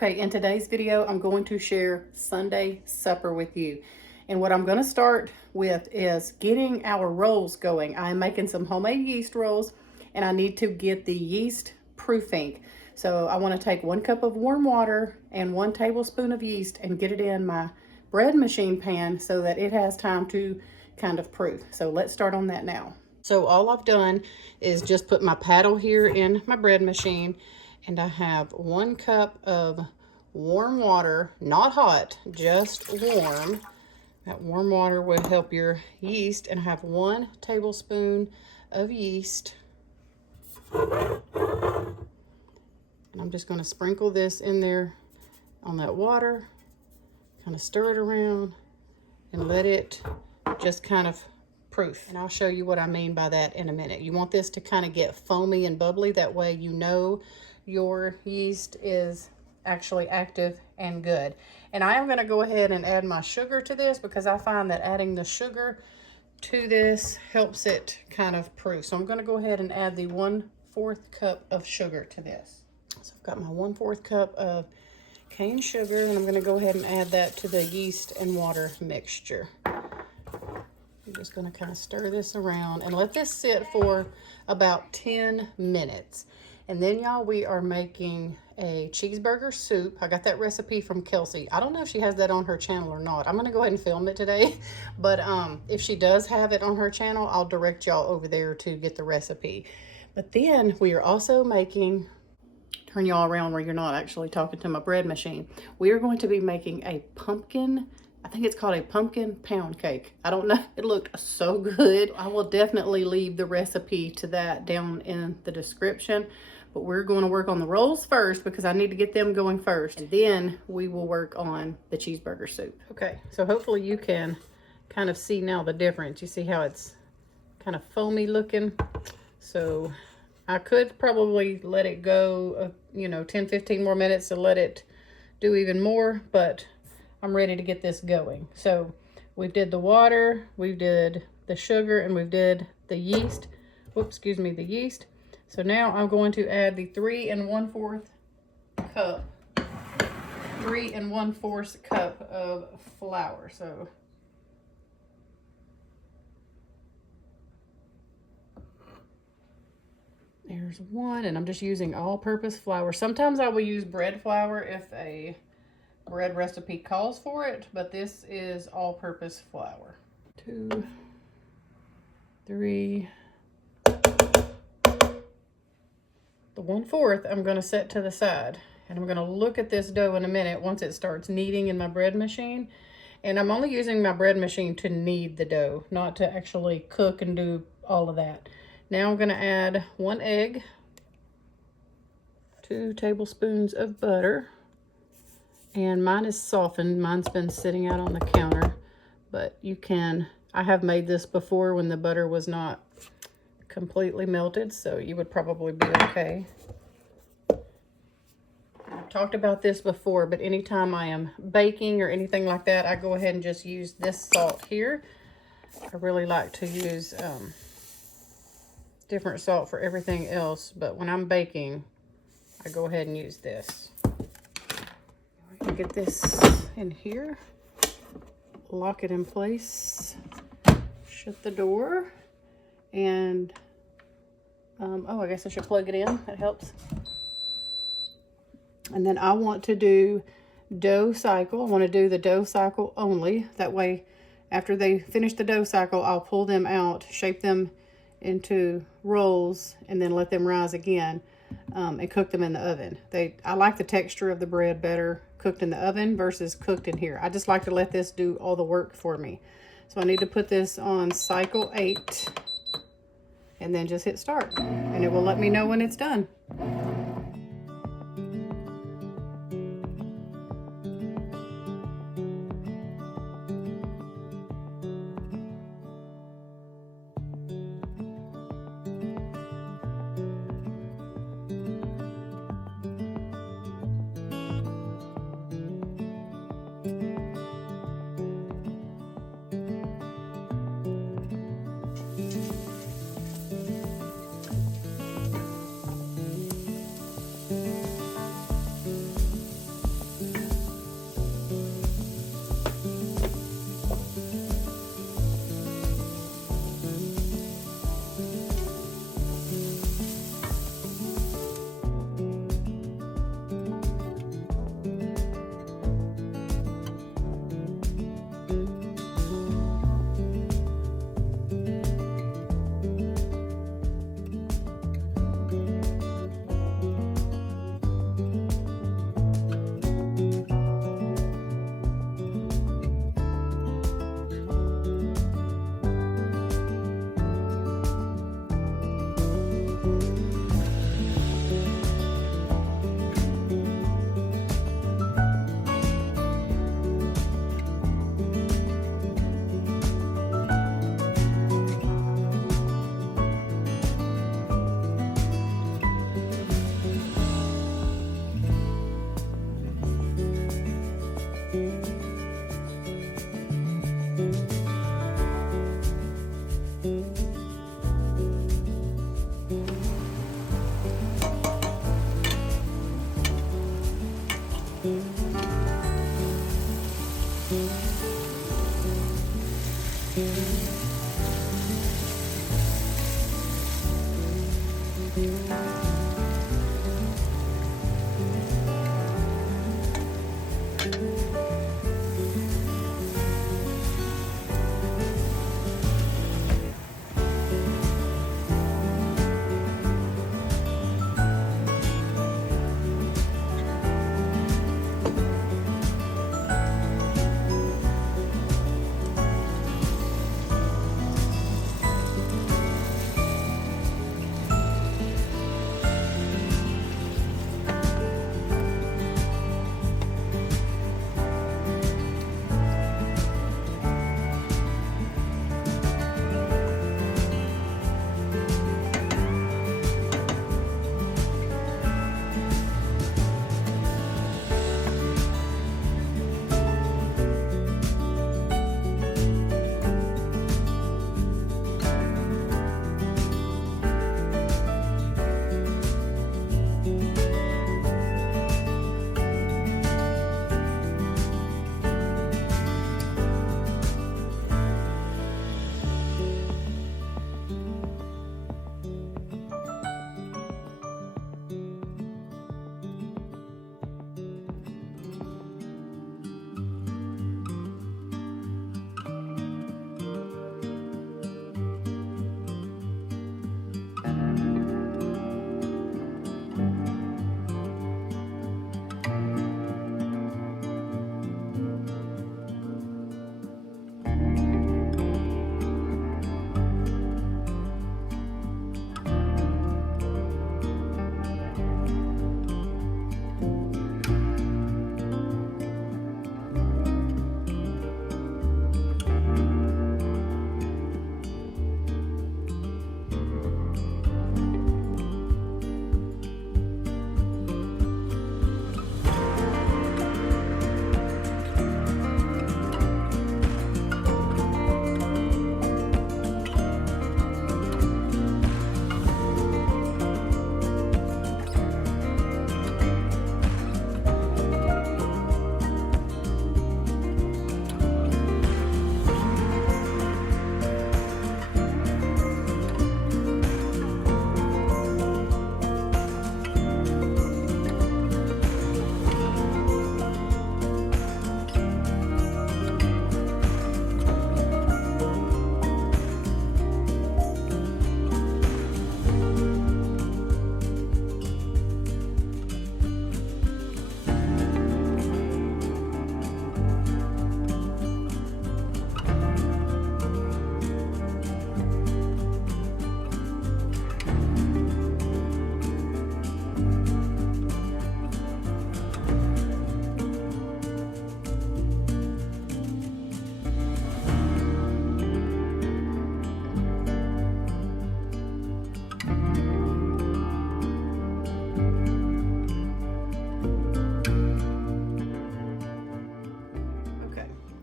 Okay, in today's video, I'm going to share Sunday supper with you. And what I'm going to start with is getting our rolls going. I'm making some homemade yeast rolls, and I need to get the yeast proofing. So I want to take 1 cup of warm water and 1 tablespoon of yeast and get it in my bread machine pan so that it has time to kind of proof. So let's start on that now. So all I've done is just put my paddle here in my bread machine, and I have 1 cup of warm water, not hot, just warm. That warm water will help your yeast, and I have 1 tablespoon of yeast. And I'm just going to sprinkle this in there on that water, kind of stir it around, and let it just kind of proof. And I'll show you what I mean by that in a minute. You want this to kind of get foamy and bubbly. That way you know your yeast is actually active and good. And I am going to go ahead and add my sugar to this because I find that adding the sugar to this helps it kind of proof. So I'm going to go ahead and add the 1/4 cup of sugar to this. So I've got my 1/4 cup of cane sugar, and I'm going to go ahead and add that to the yeast and water mixture. I'm just going to kind of stir this around and let this sit for about 10 minutes. And then, y'all, we are making a cheeseburger soup. I got that recipe from Kelsey. I don't know if she has that on her channel or not. I'm going to go ahead and film it today. But if she does have it on her channel, I'll direct y'all over there to get the recipe. But then we are also making, turn y'all around where you're not actually talking to my bread machine. We are going to be making a pumpkin, I think it's called a pumpkin pound cake. I don't know. It looked so good. I will definitely leave the recipe to that down in the description. But we're going to work on the rolls first because I need to get them going first. And then we will work on the cheeseburger soup. Okay, so hopefully you can kind of see now the difference. You see how it's kind of foamy looking? So I could probably let it go, 10-15 more minutes to let it do even more. But I'm ready to get this going. So we did the water, we did the sugar, and we did the yeast. The yeast. So now I'm going to add the 3 1/4 cup. 3 1/4 cup of flour. So there's 1, and I'm just using all-purpose flour. Sometimes I will use bread flour if a bread recipe calls for it, but this is all-purpose flour. 2, 3. The 1/4 I'm going to set to the side, and I'm going to look at this dough in a minute once it starts kneading in my bread machine. And I'm only using my bread machine to knead the dough, not to actually cook and do all of that. Now I'm going to add 1 egg, 2 tablespoons of butter, and mine is softened. Mine's been sitting out on the counter, but you can, I have made this before when the butter was not completely melted, so you would probably be okay. I've talked about this before, but anytime I am baking or anything like that, I go ahead and just use this salt here. I really like to use different salt for everything else, but when I'm baking, I go ahead and use this. Get this in here, lock it in place, shut the door, and I guess I should plug it in. That helps. And then I want to do dough cycle. I want to do the dough cycle only. That way, after they finish the dough cycle, I'll pull them out, shape them into rolls, and then let them rise again and cook them in the oven. I like the texture of the bread better cooked in the oven versus cooked in here. I just like to let this do all the work for me. So I need to put this on cycle 8 and then just hit start, and it will let me know when it's done.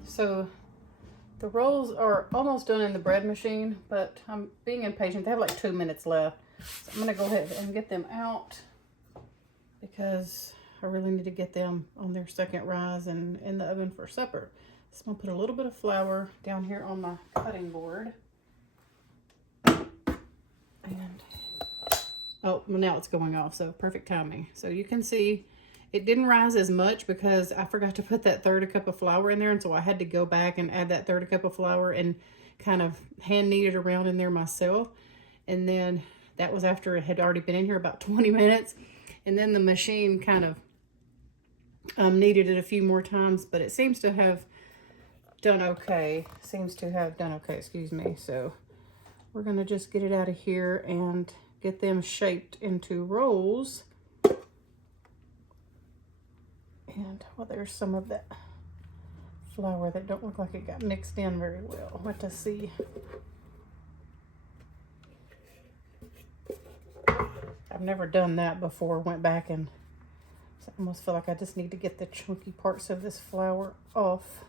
So the rolls are almost done in the bread machine, but I'm being impatient. They have like 2 minutes left. So I'm gonna go ahead and get them out because I really need to get them on their second rise and in the oven for supper. So I'm gonna put a little bit of flour down here on my cutting board. And oh, well, now it's going off, so perfect timing. So you can see it didn't rise as much because I forgot to put that 1/3 cup of flour in there, and so I had to go back and add that 1/3 cup of flour and kind of hand knead it around in there myself. And then that was after it had already been in here about 20 minutes. And then the machine kind of kneaded it a few more times, but it seems to have done okay. Excuse me. So we're gonna just get it out of here and get them shaped into rolls. And well, there's some of that flour that don't look like it got mixed in very well. Let's see. I've never done that before. Went back and I almost feel like I just need to get the chunky parts of this flour off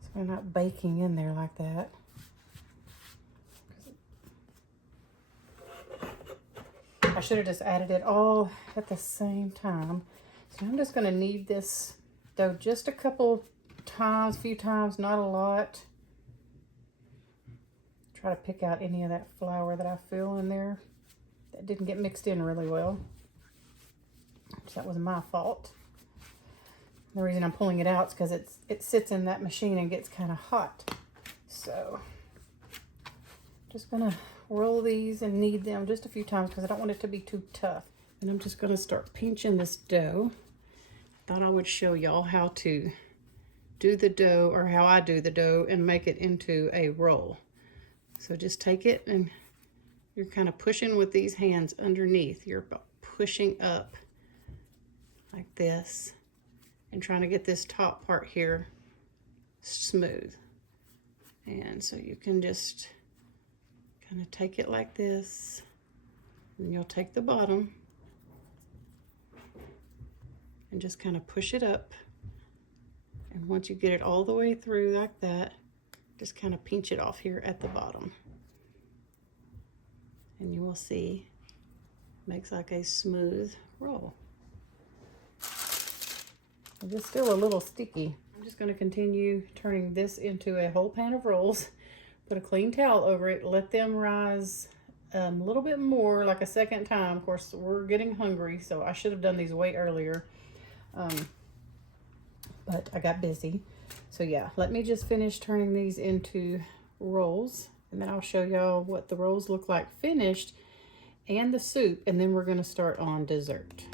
so they're not baking in there like that. I should have just added it all at the same time. So I'm just going to knead this dough just a few times, not a lot. Try to pick out any of that flour that I feel in there that didn't get mixed in really well. So that was my fault. The reason I'm pulling it out is because it sits in that machine and gets kind of hot. So just gonna roll these and knead them just a few times because I don't want it to be too tough. And I'm just gonna start pinching this dough. Thought I would show y'all how to do the dough, or how I do the dough, and make it into a roll. So just take it and you're kind of pushing with these hands underneath. You're pushing up like this and trying to get this top part here smooth. And so you can just kind of take it like this, and you'll take the bottom and just kind of push it up. And once you get it all the way through like that, just kind of pinch it off here at the bottom. And you will see, makes like a smooth roll. It's still a little sticky. I'm just going to continue turning this into a whole pan of rolls. Put a clean towel over it, let them rise a little bit more, like a second time. Of course, we're getting hungry, so I should have done these way earlier. But I got busy. So yeah, let me just finish turning these into rolls, and then I'll show y'all what the rolls look like finished and the soup, and then we're going to start on dessert.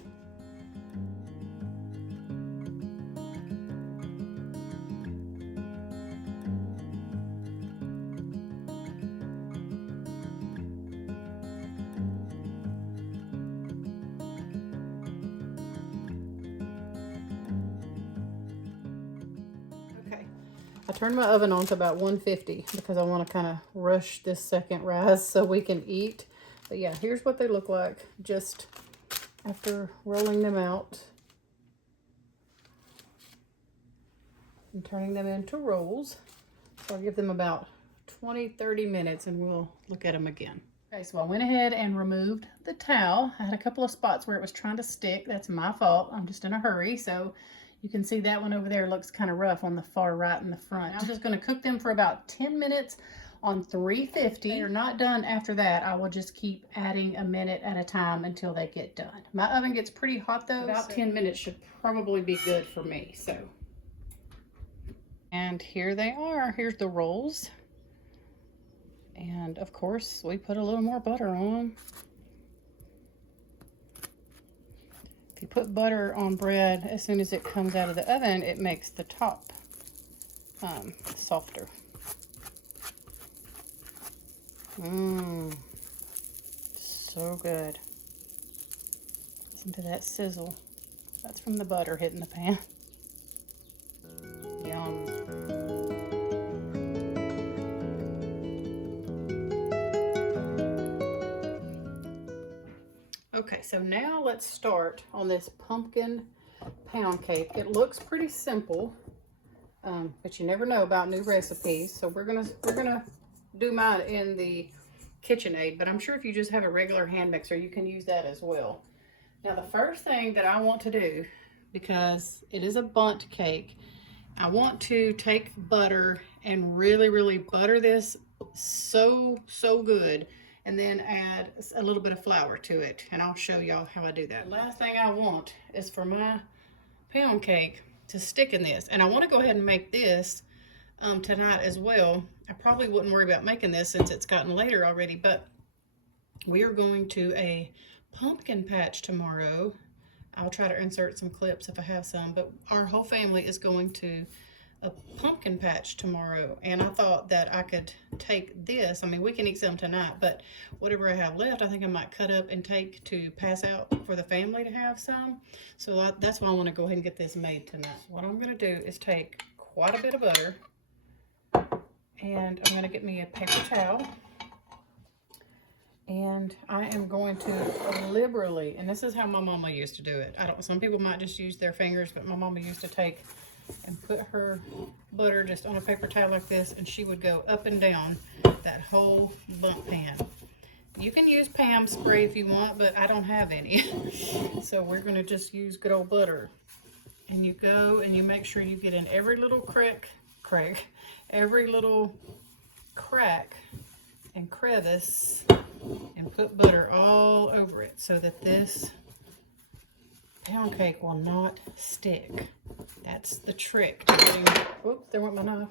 I turned my oven on to about 150 because I want to kind of rush this second rise so we can eat. But yeah, here's what they look like just after rolling them out and turning them into rolls. So I'll give them about 20-30 minutes and we'll look at them again. Okay, so I went ahead and removed the towel. I had a couple of spots where it was trying to stick. That's my fault. I'm just in a hurry. So you can see that one over there looks kind of rough on the far right in the front. I'm just going to cook them for about 10 minutes on 350. They're not done after that. I will just keep adding a minute at a time until they get done. My oven gets pretty hot though. About 10 minutes should probably be good for me. So, and here they are. Here's the rolls. And of course, we put a little more butter on them. If you put butter on bread, as soon as it comes out of the oven, it makes the top softer. So good. Listen to that sizzle. That's from the butter hitting the pan. Yum. Okay, so now let's start on this pumpkin pound cake. It looks pretty simple, but you never know about new recipes. So we're gonna do mine in the KitchenAid, but I'm sure if you just have a regular hand mixer, you can use that as well. Now the first thing that I want to do, because it is a bundt cake, I want to take butter and really butter this so good, and then add a little bit of flour to it, and I'll show y'all how I do that. The last thing I want is for my pound cake to stick in this, and I want to go ahead and make this tonight as well. I probably wouldn't worry about making this since it's gotten later already, but we are going to a pumpkin patch tomorrow. I'll try to insert some clips if I have some, but our whole family is going to a pumpkin patch tomorrow, and I thought that I could take this. I mean, we can eat some tonight, but whatever I have left, I think I might cut up and take to pass out for the family to have some. So that's why I want to go ahead and get this made tonight. What I'm going to do is take quite a bit of butter, and I'm going to get me a paper towel, And I am going to liberally, and this is how my mama used to do it. Some people might just use their fingers, but my mama used to take and put her butter just on a paper towel like this, and she would go up and down that whole bump pan. You can use Pam spray if you want, but I don't have any. So we're going to just use good old butter. And you go and you make sure you get in every little crack, every little crack and crevice, and put butter all over it so that this pound cake will not stick. That's the trick to getting, whoops, there went my knife.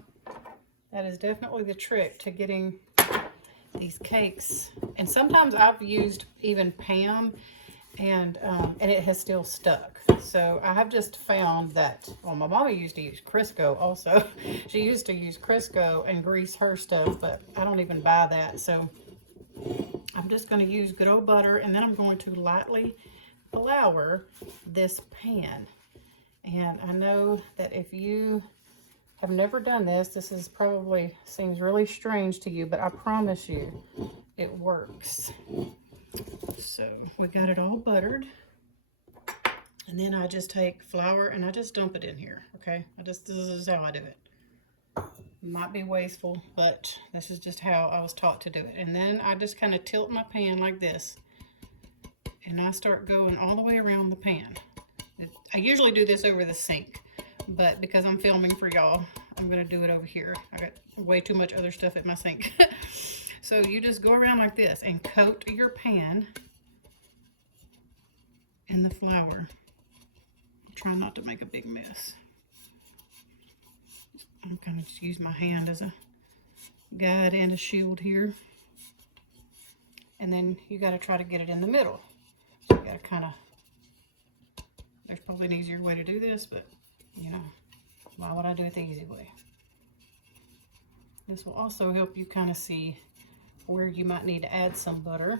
That is definitely the trick to getting these cakes. And sometimes I've used even Pam and it has still stuck. So I have just found that, well, my mama used to use Crisco also. She used to use Crisco and grease her stuff, but I don't even buy that. So I'm just going to use good old butter, and then I'm going to lightly flour this pan. And I know that if you have never done this, this is probably seems really strange to you, but I promise you it works. So we got it all buttered, and then I just take flour and I just dump it in here. Okay, this is how I do it. Might be wasteful, but this is just how I was taught to do it. And then I just kind of tilt my pan like this, and I start going all the way around the pan. I usually do this over the sink, but because I'm filming for y'all, I'm going to do it over here. I got way too much other stuff at my sink. So you just go around like this and coat your pan in the flour. Try not to make a big mess. I'm going to just use my hand as a guide and a shield here. And then you got to try to get it in the middle. So you got to kind of, there's probably an easier way to do this, but you know, why would I do it the easy way? This will also help you kind of see where you might need to add some butter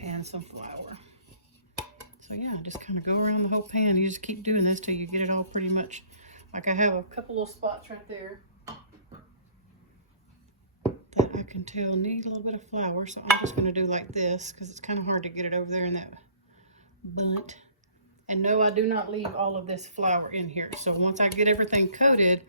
and some flour. So yeah, just kind of go around the whole pan. You just keep doing this till you get it all pretty much. Like I have a couple little spots right there that I can tell need a little bit of flour. So I'm just going to do like this because it's kind of hard to get it over there in that bunt. And no, I do not leave all of this flour in here. So once I get everything coated,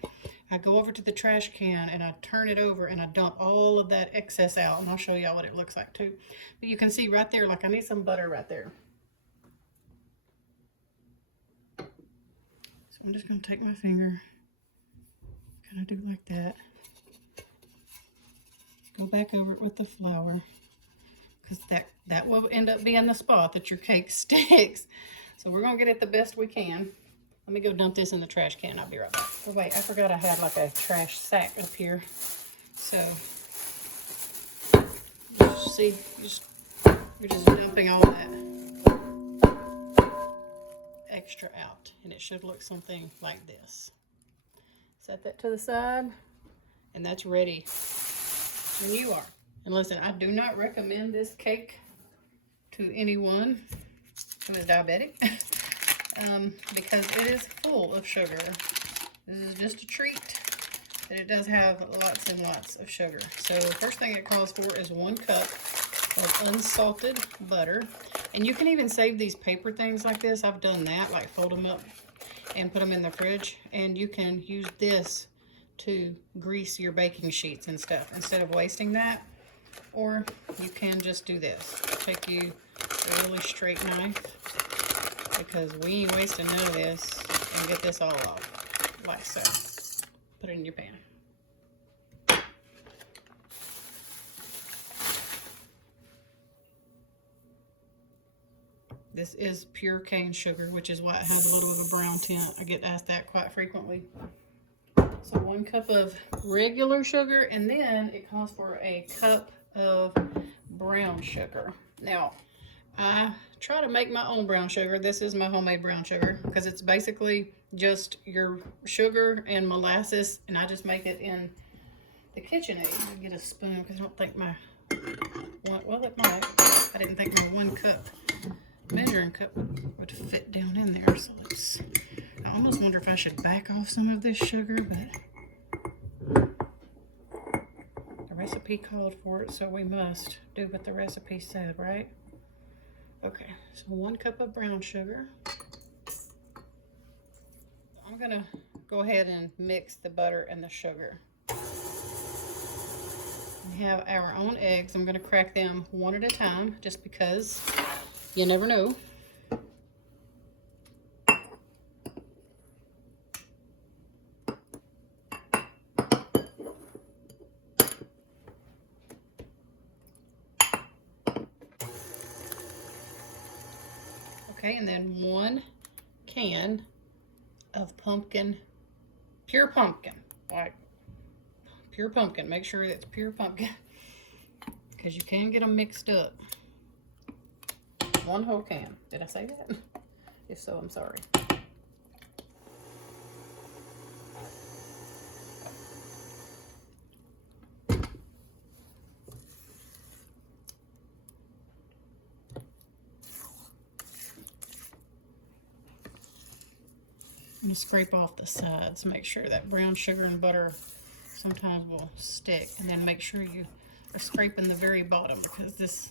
I go over to the trash can and I turn it over and I dump all of that excess out. And I'll show y'all what it looks like too. But you can see right there, like I need some butter right there. So I'm just going to take my finger, kind of do like that. Go back over it with the flour, because that will end up being the spot that your cake sticks. So we're going to get it the best we can. Let me go dump this in the trash can. I'll be right back. Oh, wait, I forgot I had like a trash sack up here. So, see, we're just dumping all that extra out. And it should look something like this. Set that to the side. And that's ready when you are. And listen, I do not recommend this cake to anyone who is diabetic because it is full of sugar. This is just a treat, but it does have lots and lots of sugar. So the first thing it calls for is 1 cup of unsalted butter. And you can even save these paper things like this. I've done that, like fold them up and put them in the fridge. And you can use this to grease your baking sheets and stuff instead of wasting that. Or you can just do this. Take you a really straight knife, because we ain't wasting none of this, and get this all off, like so. Put it in your pan. This is pure cane sugar, which is why it has a little of a brown tint. I get asked that quite frequently. So 1 cup of regular sugar, and then it calls for a cup of brown sugar. Now, I try to make my own brown sugar. This is my homemade brown sugar because it's basically just your sugar and molasses, and I just make it in the KitchenAid. Let me get a spoon because I don't think my, well, it might. I didn't think my 1 cup measuring cup would fit down in there. So I almost wonder if I should back off some of this sugar, but the recipe recipe called for it, so we must do what the recipe said, right? Okay, so 1 cup of brown sugar. I'm gonna go ahead and mix the butter and the sugar. We have our own eggs. I'm gonna crack them one at a time, just because you never know. Okay, and then 1 can of pumpkin, pure pumpkin, like pure pumpkin. Make sure it's pure pumpkin, because you can get them mixed up. 1 whole can. Did I say that? If so, I'm sorry. I'm going to scrape off the sides, make sure that brown sugar and butter sometimes will stick, and then make sure you are scraping the very bottom, because this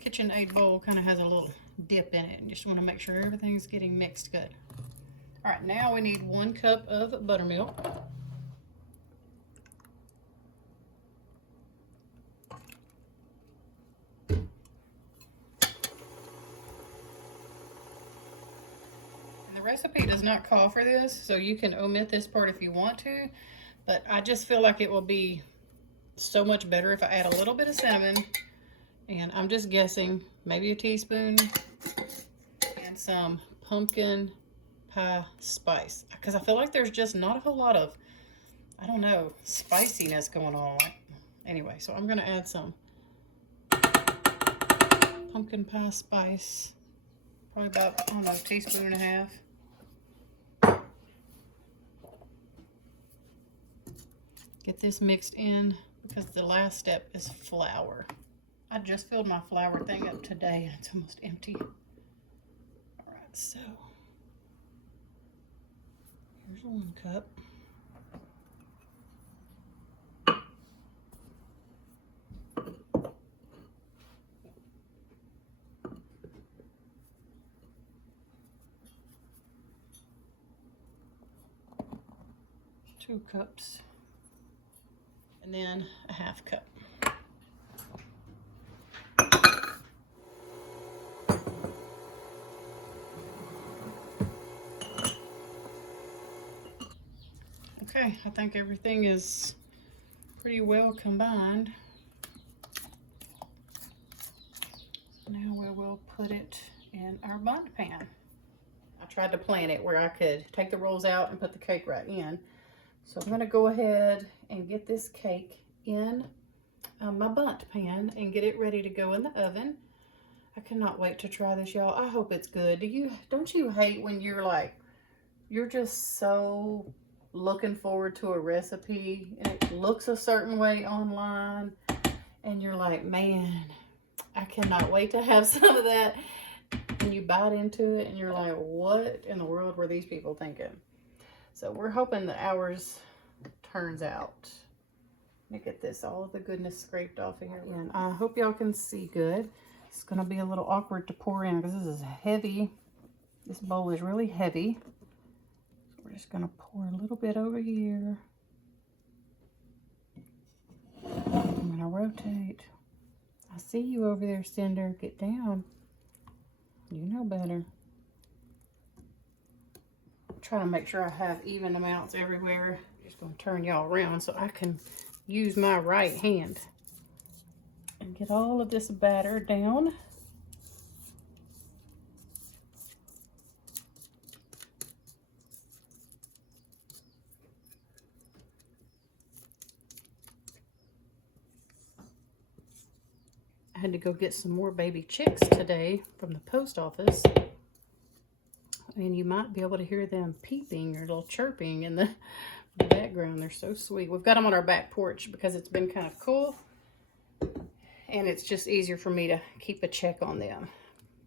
KitchenAid bowl kind of has a little dip in it, and you just want to make sure everything's getting mixed good. All right, now we need 1 cup of buttermilk. The recipe does not call for this, so you can omit this part if you want to, but I just feel like it will be so much better if I add a little bit of cinnamon, and I'm just guessing, maybe a teaspoon, and some pumpkin pie spice, because I feel like there's just not a whole lot of, I don't know, spiciness going on. Anyway, so I'm gonna add some pumpkin pie spice, probably about, I don't know, 1.5 teaspoons. Get this mixed in, because the last step is flour. I just filled my flour thing up today and it's almost empty. All right, so here's 1 cup. Two cups. And then a 1/2 cup. Okay, I think everything is pretty well combined. Now we will put it in our bun pan. I tried to plan it where I could take the rolls out and put the cake right in. So I'm gonna go ahead and get this cake in my bundt pan and get it ready to go in the oven. I cannot wait to try this, y'all. I hope it's good. Don't you hate when you're just so looking forward to a recipe and it looks a certain way online and you're like, man, I cannot wait to have some of that, and you bite into it and you're like, what in the world were these people thinking? So we're hoping that ours turns out. Let me get all of the goodness scraped off of here. And I hope y'all can see good. It's gonna be a little awkward to pour in because this is heavy. This bowl is really heavy. So we're just gonna pour a little bit over here. I'm gonna rotate. I see you over there, Cinder. Get down. You know better. Try to make sure I have even amounts everywhere. Just gonna turn y'all around so I can use my right hand and get all of this batter down. I had to go get some more baby chicks today from the post office. And you might be able to hear them peeping or a little chirping in the background. They're so sweet. We've got them on our back porch because it's been kind of cool. And it's just easier for me to keep a check on them.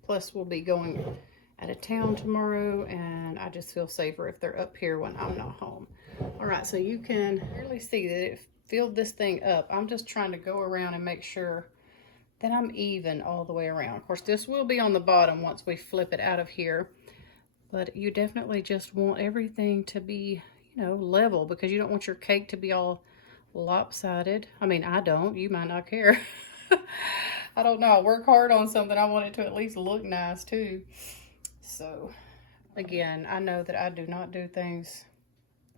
Plus, we'll be going out of town tomorrow. And I just feel safer if they're up here when I'm not home. All right, so you can really see that it filled this thing up. I'm just trying to go around and make sure that I'm even all the way around. Of course, this will be on the bottom once we flip it out of here. But you definitely just want everything to be, you know, level, because you don't want your cake to be all lopsided. I mean, I don't. You might not care. I don't know. I work hard on something. I want it to at least look nice too. So, again, I know that I do not do things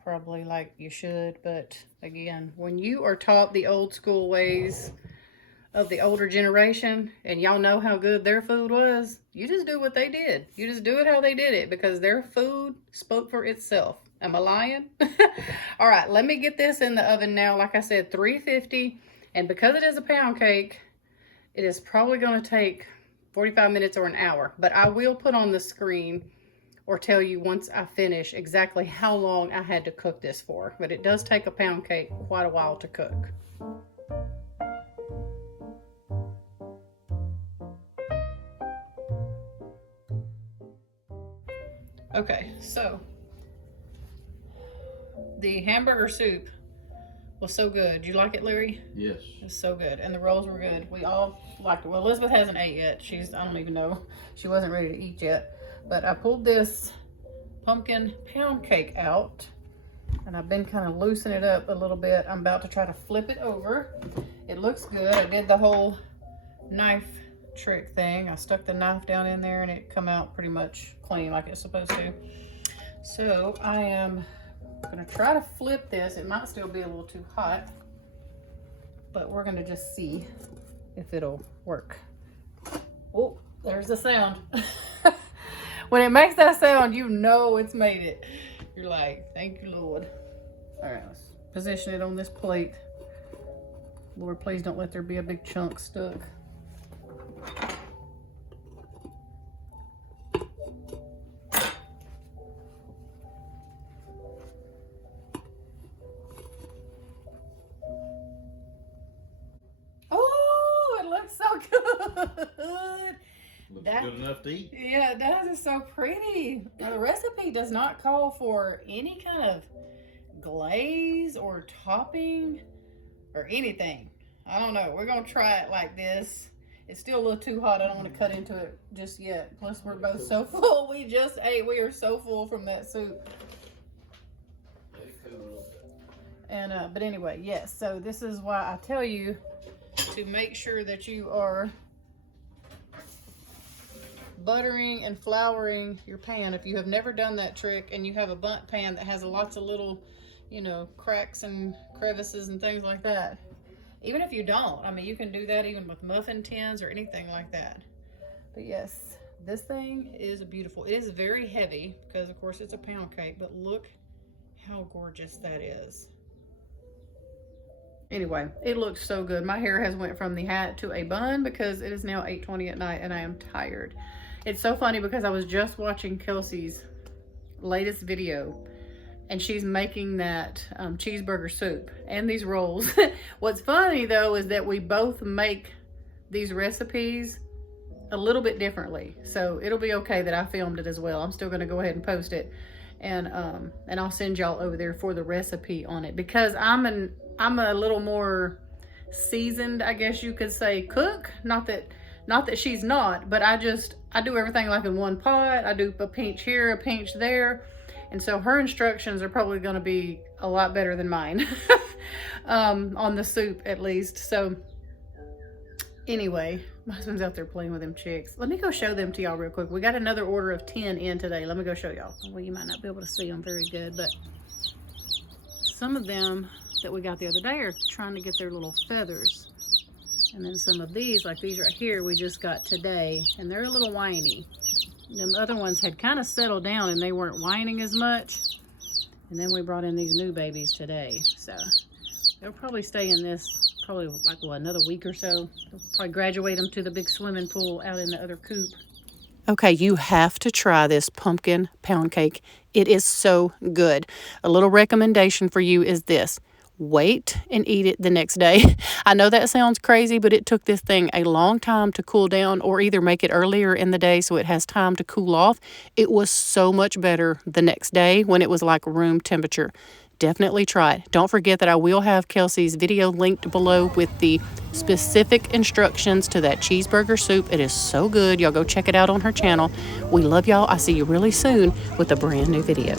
probably like you should. But, again, when you are taught the old school ways of the older generation, and y'all know how good their food was, you just do what they did. You just do it how they did it, because their food spoke for itself. Am I lying? All right, let me get this in the oven now. Like I said, 350, and because it is a pound cake, it is probably going to take 45 minutes or an hour, but I will put on the screen or tell you once I finish exactly how long I had to cook this for. But it does take a pound cake quite a while to cook. Okay, so the hamburger soup was so good. You like it, Larry? Yes. It's so good. And the rolls were good. We all liked it. Well, Elizabeth hasn't ate yet. I don't even know. She wasn't ready to eat yet. But I pulled this pumpkin pound cake out, and I've been kind of loosening it up a little bit. I'm about to try to flip it over. It looks good. I did the whole knife trick thing. I stuck the knife down in there and it come out pretty much clean like it's supposed to. So I am gonna try to flip this. It might still be a little too hot, but we're gonna just see if it'll work. Oh, there's the sound. When it makes that sound, you know it's made it. You're like, thank you, Lord. All right, let's position it on this plate. Lord, please don't let there be a big chunk stuck. Oh, it looks so good. Looks good enough to eat. Yeah, it does. It's so pretty. Now, the recipe does not call for any kind of glaze or topping or anything. I don't know. We're going to try it like this. It's still a little too hot. I don't want to cut into it just yet. Plus, we're both so full. We just ate. We are so full from that soup. And but anyway, yes. So this is why I tell you to make sure that you are buttering and flouring your pan. If you have never done that trick and you have a bundt pan that has lots of little, you know, cracks and crevices and things like that. Even if you don't, I mean, you can do that even with muffin tins or anything like that. But yes, this thing is beautiful. It is very heavy because, of course, it's a pound cake, but look how gorgeous that is. Anyway, it looks so good. My hair has went from the hat to a bun because it is now 8:20 at night and I am tired. It's so funny because I was just watching Kelsey's latest video and she's making that cheeseburger soup and these rolls. What's funny though is that we both make these recipes a little bit differently. So it'll be okay that I filmed it as well. I'm still gonna go ahead and post it. And I'll send y'all over there for the recipe on it because I'm a little more seasoned, I guess you could say, cook. Not that she's not, but I do everything like in one pot. I do a pinch here, a pinch there. And so her instructions are probably going to be a lot better than mine on the soup at least. So anyway, my husband's out there playing with them chicks. Let me go show them to y'all real quick. We got another order of 10 in today. Let me go show y'all. Well, you might not be able to see them very good, but some of them that we got the other day are trying to get their little feathers. And then some of these, like these right here, we just got today, and they're a little whiny. Them other ones had kind of settled down and they weren't whining as much. And then we brought in these new babies today. So they'll probably stay in this probably like, what, another week or so. They'll probably graduate them to the big swimming pool out in the other coop. Okay, you have to try this pumpkin pound cake. It is so good. A little recommendation for you is this. wait and eat it the next day. I know that sounds crazy, but it took this thing a long time to cool down, or either make it earlier in the day so it has time to cool off. It was so much better the next day when it was like room temperature. Definitely try it. Don't forget that I will have Kelsey's video linked below with the specific instructions to that cheeseburger soup. It is so good. Y'all go check it out on her channel. We love y'all. I'll see you really soon with a brand new video.